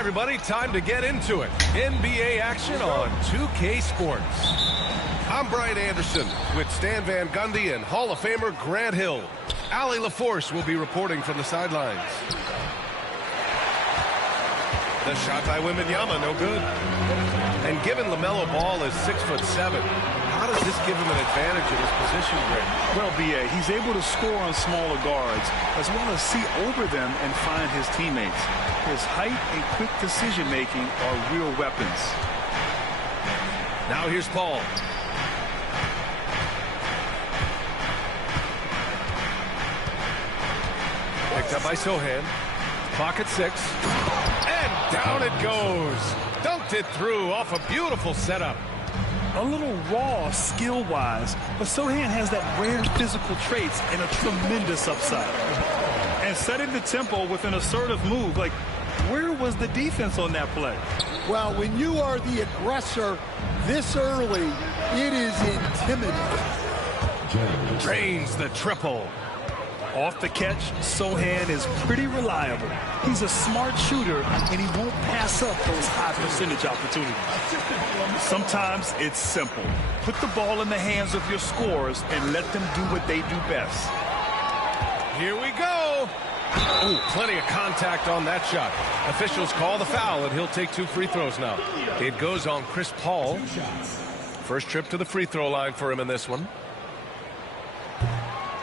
everybody, time to get into it. NBA action on 2K Sports. I'm Brian Anderson with Stan Van Gundy and Hall of Famer Grant Hill. Allie LaForce will be reporting from the sidelines. The shot by Wembanyama, no good. And given LaMelo Ball is 6'7", how does this give him an advantage in his position, Grant? Well, B.A., he's able to score on smaller guards, as well as see over them and find his teammates. His height and quick decision-making are real weapons. Now here's Paul. Picked up by Sohan. Clock at 6. And down it goes. Dunked it through off a beautiful setup. A little raw skill-wise, but Sohan has that rare physical traits and a tremendous upside. And setting the tempo with an assertive move, like, where was the defense on that play? Well, when you are the aggressor this early, it is intimidating. Drains the triple. Off the catch, Sohan is pretty reliable. He's a smart shooter, and he won't pass up those high percentage opportunities. Sometimes it's simple. Put the ball in the hands of your scorers and let them do what they do best. Here we go. Oh, plenty of contact on that shot. Officials call the foul, and he'll take 2 free throws now. It goes on Chris Paul. First trip to the free throw line for him in this one.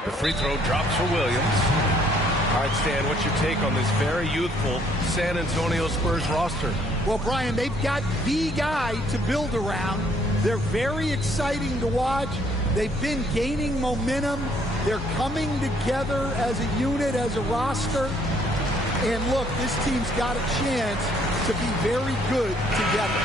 The free throw drops for Williams. All right, Stan, what's your take on this very youthful San Antonio Spurs roster? Well, Brian, they've got the guy to build around. They're very exciting to watch. They've been gaining momentum. They're coming together as a unit, as a roster. And look, this team's got a chance to be very good together.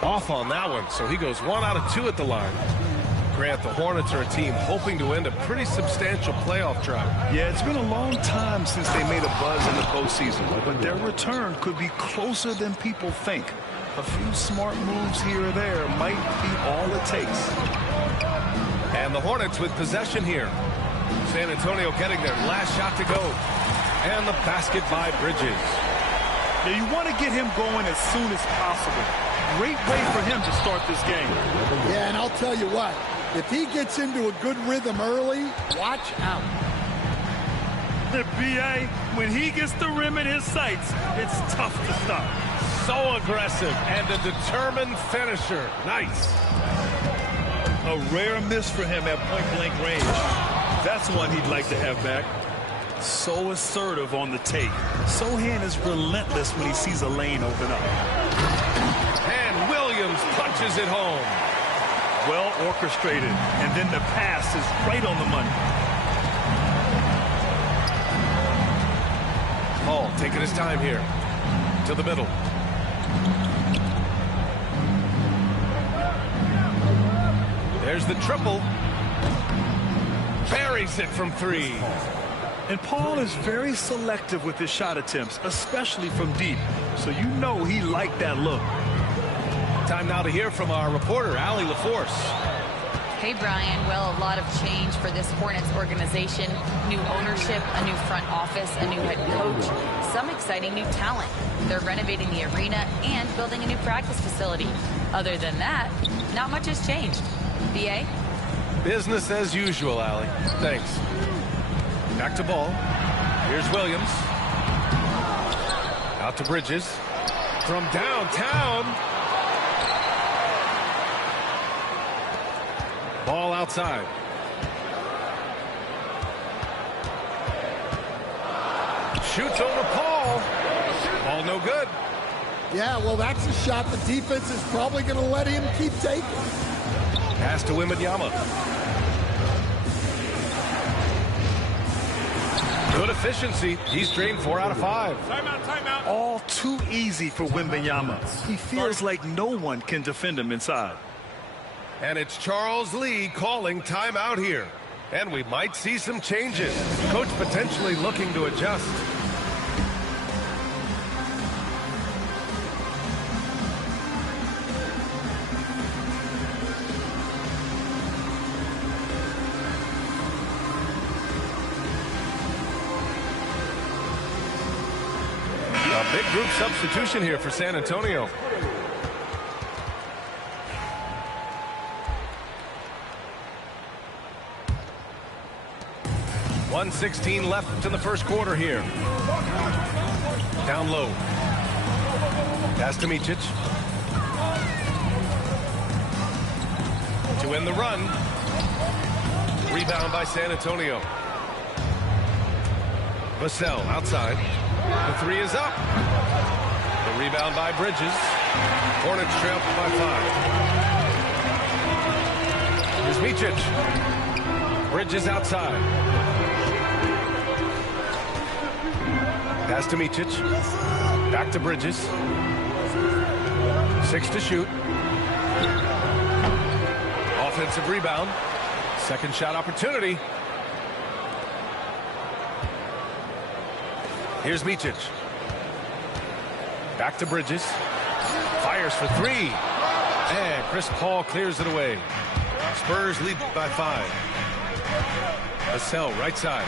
Off on that one, so he goes 1 out of 2 at the line. Grant, the Hornets are a team hoping to end a pretty substantial playoff drive. Yeah, it's been a long time since they made a buzz in the postseason, but their return could be closer than people think. A few smart moves here or there might be all it takes. And the Hornets with possession here. San Antonio getting their last shot to go. And the basket by Bridges. Now you want to get him going as soon as possible. Great way for him to start this game. Yeah, and I'll tell you what, if he gets into a good rhythm early, watch out. The B.A., when he gets the rim in his sights, it's tough to stop. So aggressive and a determined finisher. Nice. A rare miss for him at point-blank range. That's one he'd like to have back. So assertive on the tape. Sohan is relentless when he sees a lane open up. And Williams punches it home. Well orchestrated, and then the pass is right on the money. Paul taking his time here. To the middle. There's the triple. Buries it from 3. And Paul is very selective with his shot attempts, especially from deep. So you know he liked that look. Time now to hear from our reporter, Allie LaForce. Hey, Brian. Well, a lot of change for this Hornets organization. New ownership, a new front office, a new head coach, some exciting new talent. They're renovating the arena and building a new practice facility. Other than that, not much has changed. B.A.? Business as usual, Allie. Thanks. Back to Ball. Here's Williams. Out to Bridges. From downtown. Ball outside. Shoots over Paul. Ball no good. Yeah, well, that's a shot the defense is probably going to let him keep taking. Pass to Wembanyama. Good efficiency. He's drained 4 out of 5. Timeout, timeout. All too easy for Wembanyama. He feels like no one can defend him inside. And it's Charles Lee calling timeout here. And we might see some changes. Coach potentially looking to adjust. Big group substitution here for San Antonio. 1:16 left in the first quarter here. Down low. Pass to Micic. To win the run. Rebound by San Antonio. Vassell outside. The three is up. The rebound by Bridges. Hornets trail by 5. Here's Micic. Bridges outside. Pass to Micic. Back to Bridges. 6 to shoot. Offensive rebound. Second shot opportunity. Here's Micic. Back to Bridges. Fires for 3. And Chris Paul clears it away. Spurs lead by 5. Vassell right side.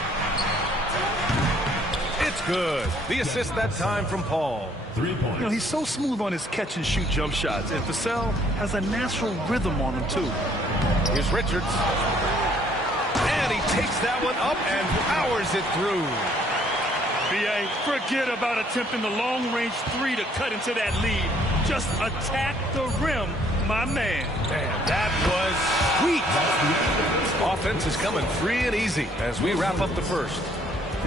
It's good. The assist that time from Paul. 3 points. You know, he's so smooth on his catch and shoot jump shots, and Vassell has a natural rhythm on him too. Here's Richards. And he takes that one up and powers it through. B.A., forget about attempting the long-range 3 to cut into that lead. Just attack the rim, my man. Man, that was sweet. Offense is coming free and easy as we wrap up the first.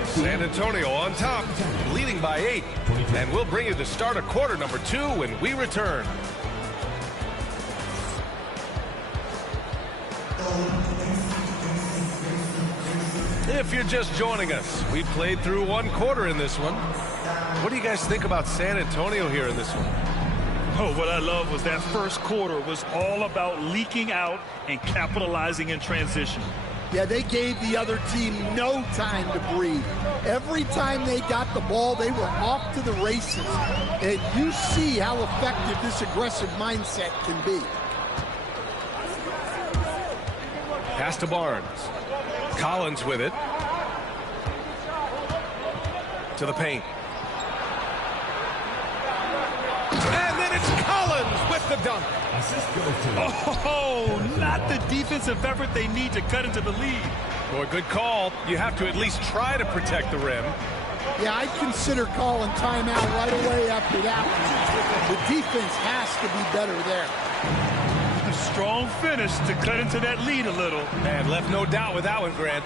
San Antonio on top, leading by 8. And we'll bring you the start of quarter number 2 when we return. If you're just joining us, we played through 1 quarter in this one. What do you guys think about San Antonio here in this one? Oh, what I love was that first quarter was all about leaking out and capitalizing in transition. Yeah, they gave the other team no time to breathe. Every time they got the ball, they were off to the races. And you see how effective this aggressive mindset can be. Pass to Barnes. Collins with it. To the paint. And then it's Collins with the dunk. Oh, not the defensive effort they need to cut into the lead. Boy, good call. You have to at least try to protect the rim. Yeah, I'd consider calling timeout right away after that one. The defense has to be better there. A strong finish to cut into that lead a little. And left no doubt with that one, Grant.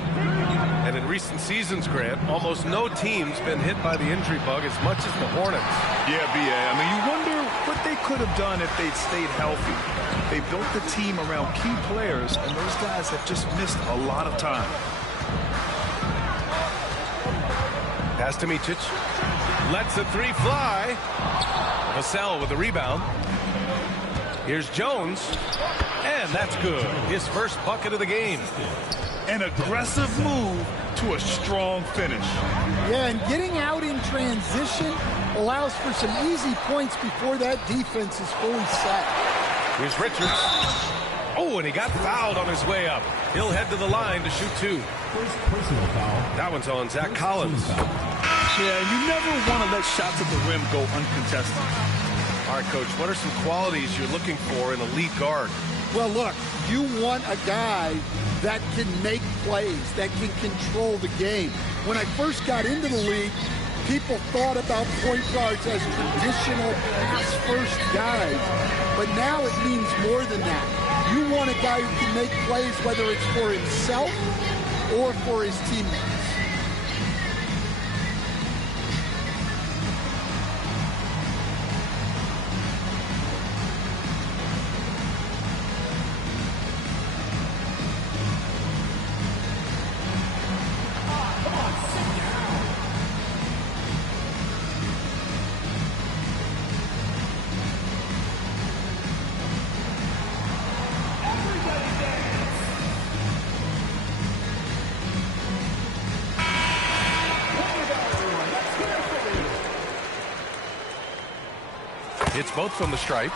And in recent seasons, Grant, almost no team's been hit by the injury bug as much as the Hornets. Yeah, B.A. I mean, you wonder what they could have done if they'd stayed healthy. They built the team around key players, and those guys have just missed a lot of time. Pass to Micic. Lets the 3 fly. Vassell with the rebound. Here's Jones. And that's good. His first bucket of the game. An aggressive move to a strong finish. Yeah, and getting out in transition allows for some easy points before that defense is fully set. Here's Richards. Oh, and he got fouled on his way up. He'll head to the line to shoot 2. First personal foul. That one's on Zach Collins. Yeah, you never want to let shots at the rim go uncontested. All right, Coach, what are some qualities you're looking for in a lead guard? Well, look, you want a guy that can make plays, that can control the game. When I first got into the league, people thought about point guards as traditional pass-first guys. But now it means more than that. You want a guy who can make plays, whether it's for himself or for his teammates. It's both from the stripe.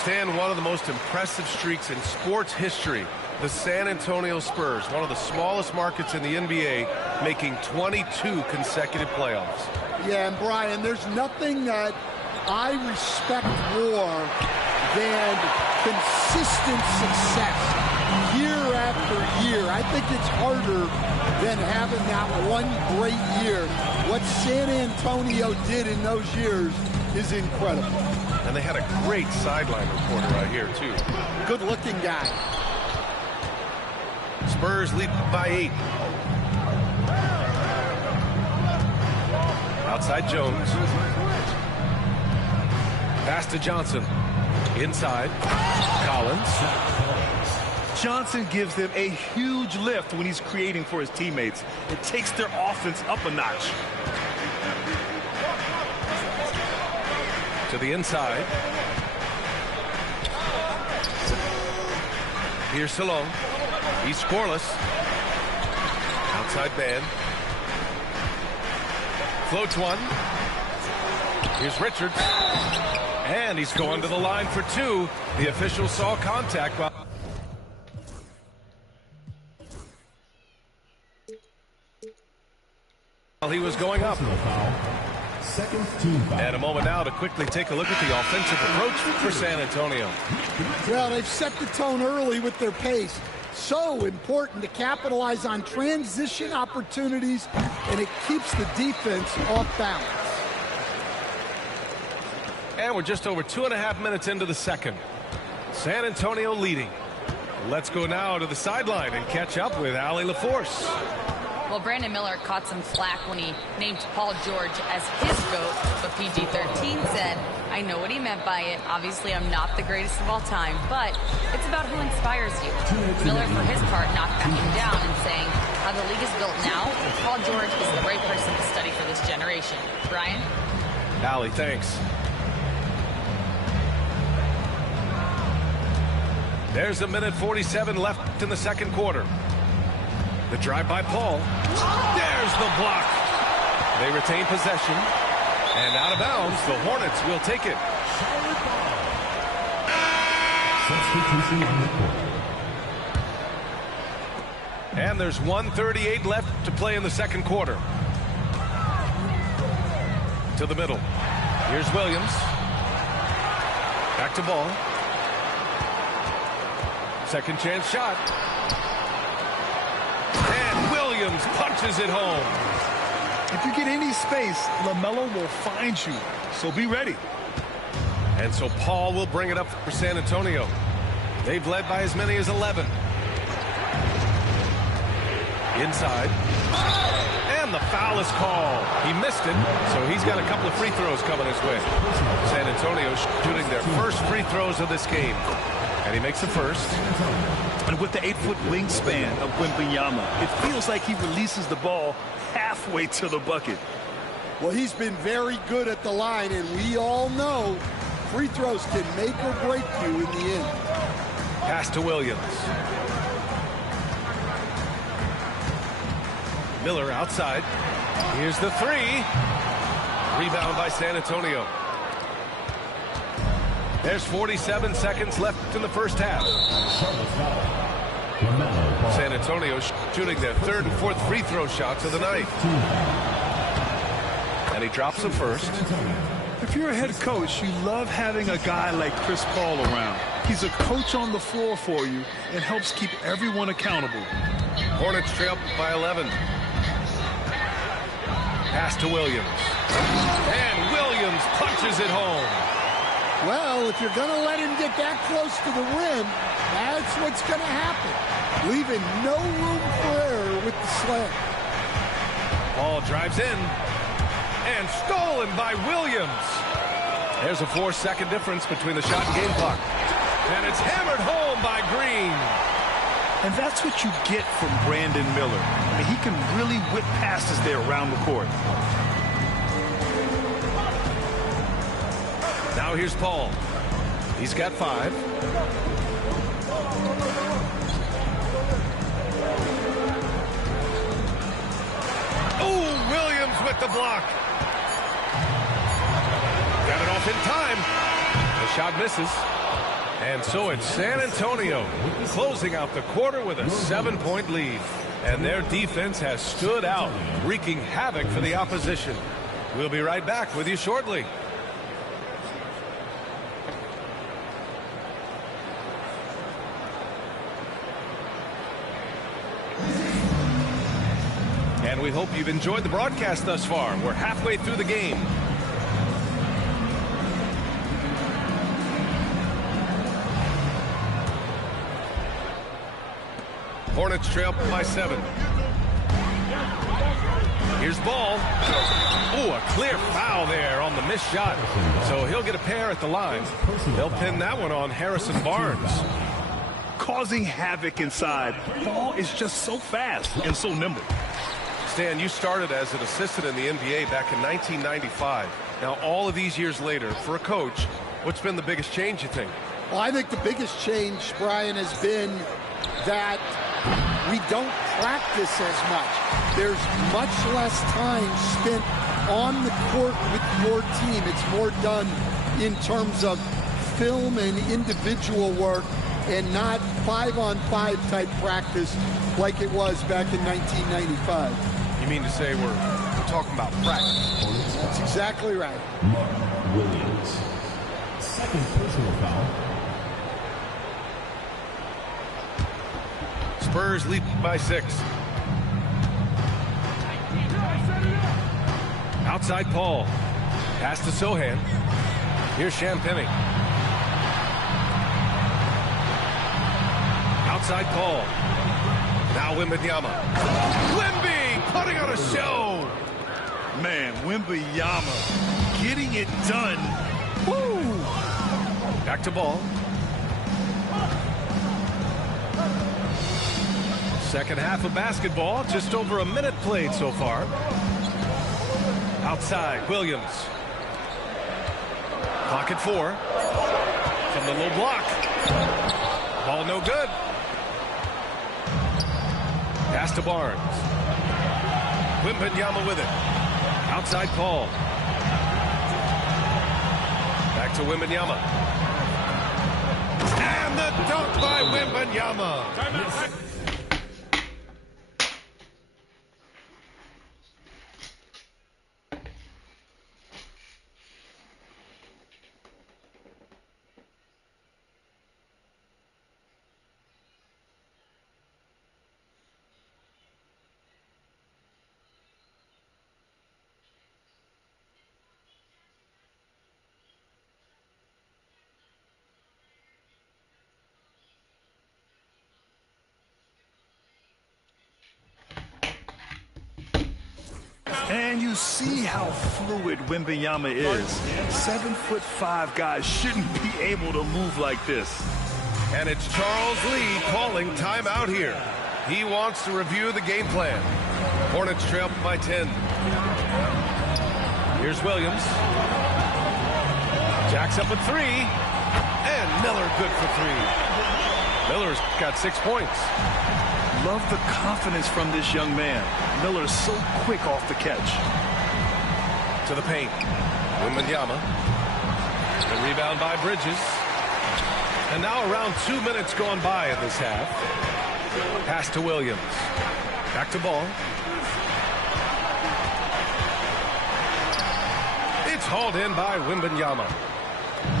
Stan, one of the most impressive streaks in sports history. The San Antonio Spurs, one of the smallest markets in the NBA, making 22 consecutive playoffs. Yeah, and Brian, there's nothing that I respect more than consistent success year after year. I think it's harder than having that one great year. What San Antonio did in those years is incredible. And they had a great sideline reporter right here, too. Good-looking guy. Spurs lead by 8. Outside Jones. Pass to Johnson. Inside. Collins. Johnson gives them a huge lift when he's creating for his teammates. It takes their offense up a notch. To the inside. Here's Salone. He's scoreless. Outside man. Floats one. Here's Richards. And he's going to the line for 2. The official saw contact while he was going up. And a moment now to quickly take a look at the offensive approach for San Antonio. Well, they've set the tone early with their pace. So important to capitalize on transition opportunities, and it keeps the defense off balance. And we're just over 2.5 minutes into the second. San Antonio leading. Let's go now to the sideline and catch up with Allie LaForce. Well, Brandon Miller caught some flack when he named Paul George as his GOAT, but PG-13 said, I know what he meant by it. Obviously, I'm not the greatest of all time, but it's about who inspires you. Miller, for his part, not backing down and saying, how the league is built now, Paul George is the right person to study for this generation. Brian? Allie, thanks. There's 1:47 left in the second quarter. The drive by Paul. There's the block. They retain possession. And out of bounds, the Hornets will take it. And there's 1:38 left to play in the second quarter. To the middle. Here's Williams. Back to ball. Second chance shot. And Williams punches it home. If you get any space, LaMelo will find you, so be ready. And so Paul will bring it up for San Antonio. They've led by as many as 11. Inside. And the foul is called. He missed it, so he's got a couple of free throws coming his way. San Antonio shooting their first free throws of this game. And he makes the first. And with the 8-foot wingspan of Wembanyama, it feels like he releases the ball halfway to the bucket. Well, he's been very good at the line, and we all know free throws can make or break you in the end. Pass to Williams. Miller outside. Here's the three. Rebound by San Antonio. There's 47 seconds left in the first half. San Antonio shooting their third and fourth free throw shots of the night. And he drops the first. If you're a head coach, you love having a guy like Chris Paul around. He's a coach on the floor for you and helps keep everyone accountable. Hornets trail by 11. Pass to Williams. And Williams punches it home. Well, if you're going to let him get that close to the rim, that's what's going to happen. Leaving no room for error with the slam. Ball drives in. And stolen by Williams. There's a 4-second difference between the shot and game clock. And it's hammered home by Green. And that's what you get from Brandon Miller. I mean, he can really whip passes there around the court. Now here's Paul. He's got 5. Oh, Williams with the block. Got it off in time. The shot misses. And so it's San Antonio closing out the quarter with a 7-point lead. And their defense has stood out, wreaking havoc for the opposition. We'll be right back with you shortly. And we hope you've enjoyed the broadcast thus far. We're halfway through the game. Hornets trail by 7. Here's ball. Oh, a clear foul there on the missed shot. So he'll get a pair at the line. They'll pin that one on Harrison Barnes. Causing havoc inside. Ball is just so fast and so nimble. Stan, you started as an assistant in the NBA back in 1995. Now, all of these years later, for a coach, what's been the biggest change, you think? Well, I think the biggest change, Brian, has been that we don't practice as much. There's much less time spent on the court with your team. It's more done in terms of film and individual work and not 5-on-5 type practice like it was back in 1995. You mean to say we're talking about practice? That's exactly right. Mark Williams. Second personal foul. Spurs lead by 6. Outside Paul. Pass to Sohan. Here's Champagny. Outside Paul. Now Wembanyama. Wemby putting on a show. Man, Wembanyama getting it done. Woo! Back to ball. Second half of basketball, just over a minute played so far. Outside, Williams. Clock at 4. From the low block. Ball no good. Pass to Barnes. Wembanyama with it. Outside Paul. Back to Wembanyama. And the dunk by Wembanyama. And you see how fluid Wembanyama is. 7'5" guys shouldn't be able to move like this. And it's Charles Lee calling timeout here. He wants to review the game plan. Hornets trail by 10. Here's Williams. Jacks up with 3. And Miller good for 3. Miller's got 6 points. Love the confidence from this young man. Miller's so quick off the catch. To the paint. Wembanyama. The rebound by Bridges. And now around 2 minutes gone by in this half. Pass to Williams. Back to ball. It's hauled in by Wembanyama.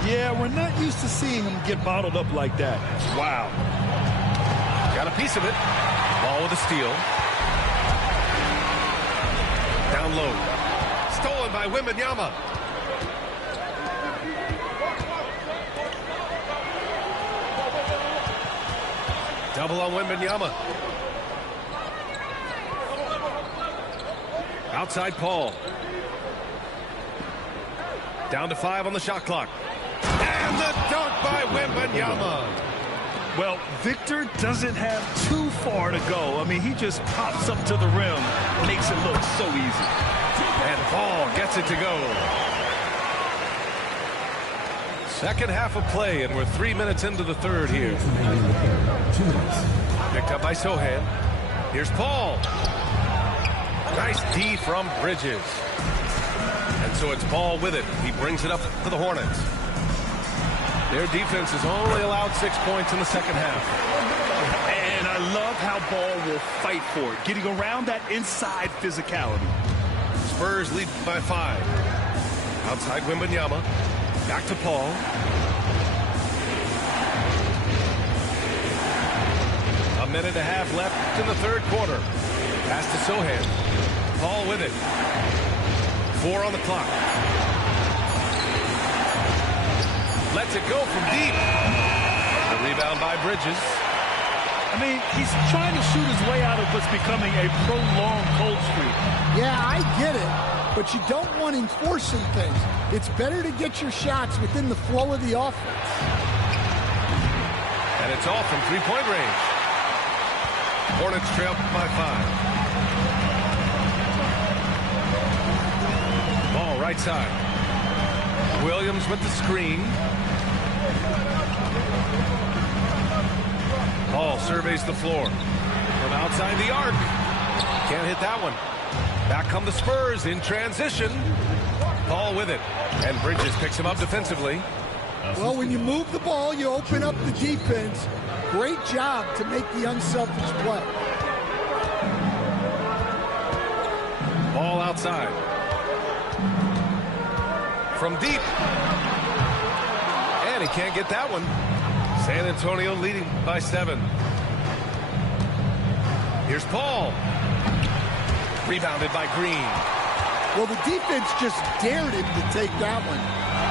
Yeah, we're not used to seeing him get bottled up like that. Wow. Got a piece of it. Ball with a steal. Down low. Stolen by Wembanyama. Double on Wembanyama. Outside Paul. Down to 5 on the shot clock. And the dunk by Wembanyama. Well, Victor doesn't have too far to go. I mean, he just pops up to the rim, makes it look so easy. And Paul gets it to go. Second half of play, and we're 3 minutes into the third here. Picked up by Sohan. Here's Paul. Nice D from Bridges. And so it's Paul with it. He brings it up to the Hornets. Their defense has only allowed 6 points in the second half. And I love how Ball will fight for it, getting around that inside physicality. Spurs lead by 5. Outside Wembanyama. Back to Paul. A minute and a half left in the third quarter. Pass to Sohan. Paul with it. 4 on the clock. Lets it go from deep. The rebound by Bridges. I mean, he's trying to shoot his way out of what's becoming a prolonged cold streak. Yeah, I get it, but you don't want him forcing things. It's better to get your shots within the flow of the offense. And it's off from three-point range. Hornets trail by 5. Ball right side. Williams with the screen. Ball surveys the floor. From outside the arc. Can't hit that one. Back come the Spurs in transition. Ball with it. And Bridges picks him up defensively. Well, when you move the ball, you open up the defense. Great job to make the unselfish play. Ball outside. From deep. And he can't get that one. San Antonio leading by 7. Here's Paul. Rebounded by Green. Well, the defense just dared him to take that one.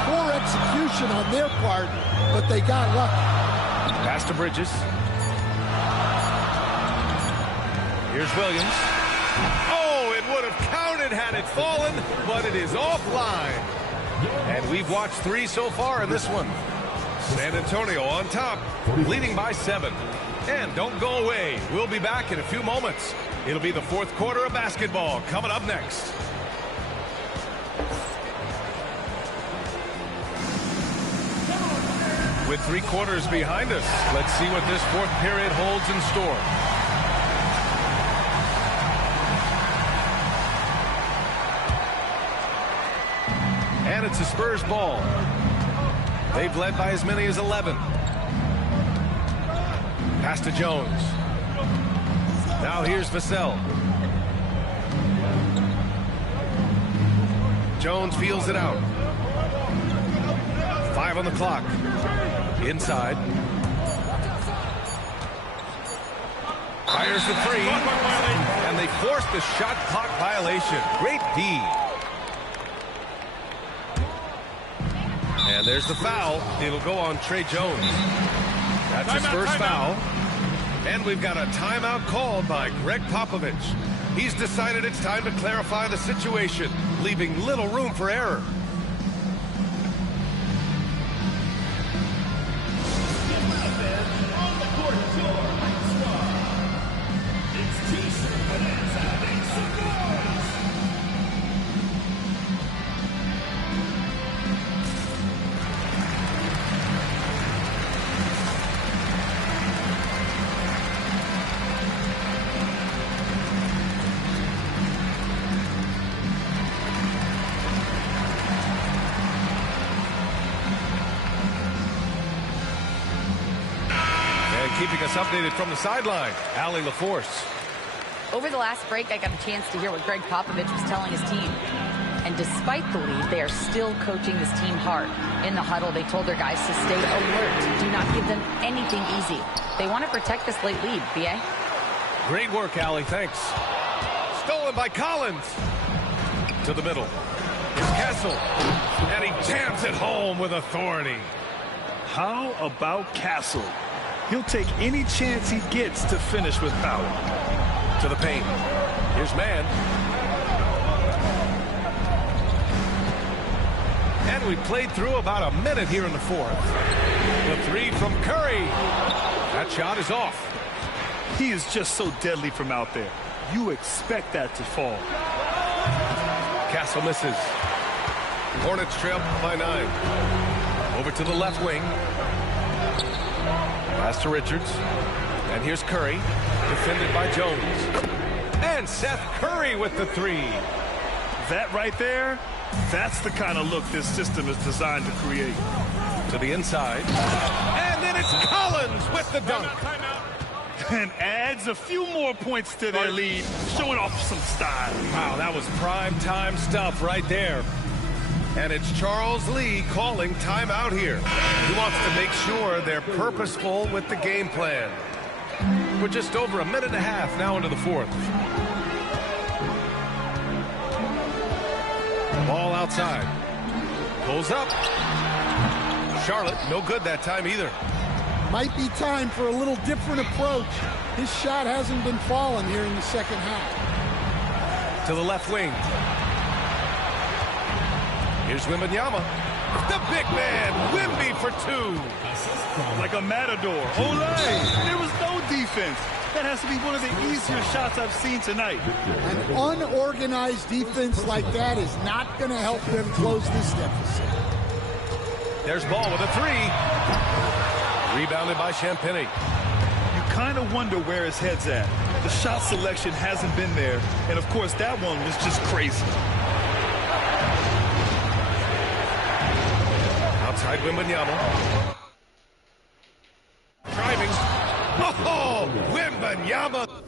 Poor execution on their part, but they got lucky. Pass to Bridges. Here's Williams. Oh, it would have counted had it fallen, but it is offline. And we've watched 3 so far in this one. San Antonio on top, leading by 7. And don't go away. We'll be back in a few moments. It'll be the fourth quarter of basketball coming up next. With 3 quarters behind us, let's see what this fourth period holds in store. And it's a Spurs ball. They've led by as many as 11. Pass to Jones. Now here's Vassell. Jones feels it out. 5 on the clock. Inside. Fires the 3. And they force the shot clock violation. Great D. And there's the foul. It'll go on Trey Jones. That's his first foul. And we've got a timeout called by Greg Popovich. He's decided it's time to clarify the situation, leaving little room for error. Keeping us updated from the sideline, Allie LaForce. Over the last break, I got a chance to hear what Greg Popovich was telling his team. And despite the lead, they are still coaching this team hard. In the huddle, they told their guys to stay alert. Do not give them anything easy. They want to protect this late lead, B.A. Great work, Allie. Thanks. Stolen by Collins. To the middle. It's Kessel. And he jams it home with authority. How about Castle? He'll take any chance he gets to finish with power. To the paint. Here's Mann. And we played through about a minute here in the fourth. The 3 from Curry. That shot is off. He is just so deadly from out there. You expect that to fall. Castle misses. Hornets trail by 9. Over to the left wing. Pass to Richards. And here's Curry. Defended by Jones. And Seth Curry with the 3. That right there, that's the kind of look this system is designed to create. To the inside. And then it's Collins with the dunk. And adds a few more points to their lead, showing off some style. Wow, that was prime time stuff right there. And it's Charles Lee calling timeout here. He wants to make sure they're purposeful with the game plan. We're just over a minute and a half now into the fourth. Ball outside. Pulls up. Charlotte, no good that time either. Might be time for a little different approach. His shot hasn't been falling here in the second half. To the left wing. Here's Wembanyama. The big man, Wemby for two. Like a matador. Olay! There was no defense. That has to be one of the easier shots I've seen tonight. An unorganized defense like that is not going to help them close this deficit. There's Ball with a three. Rebounded by Champagny. You kind of wonder where his head's at. The shot selection hasn't been there. And, of course, that one was just crazy. Outside Wembanyama. Driving. Oh, Wembanyama.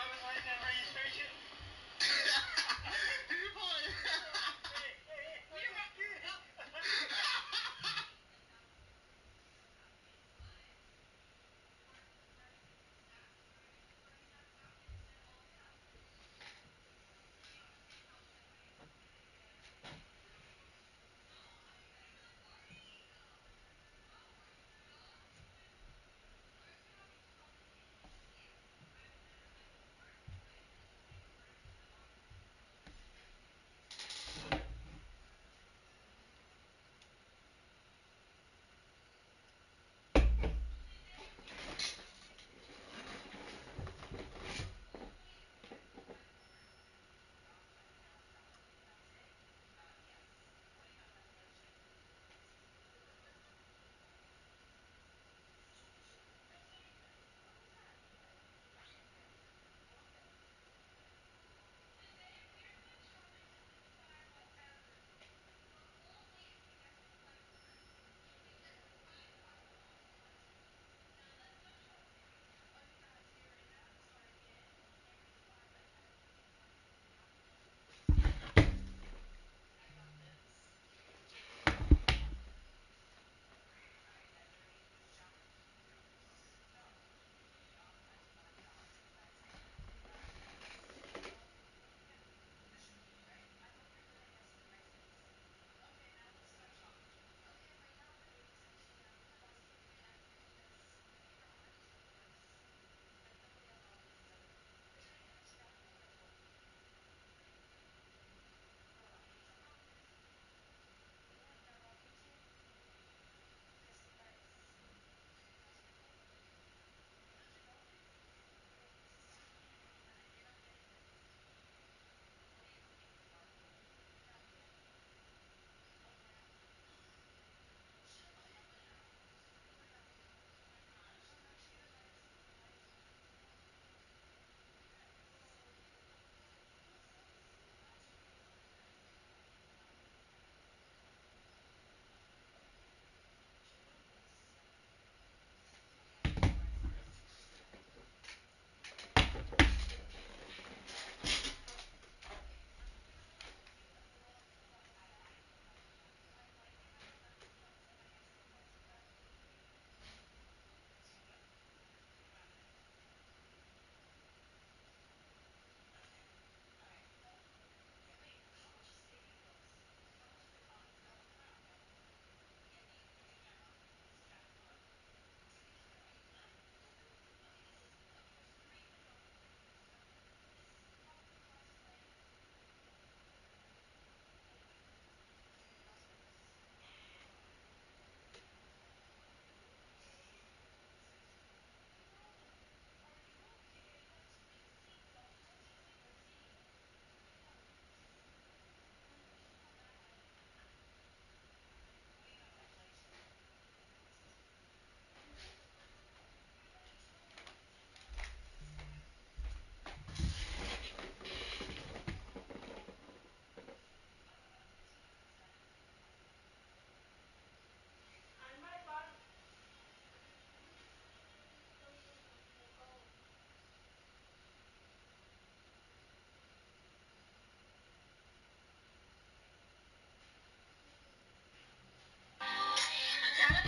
driver's license and registration.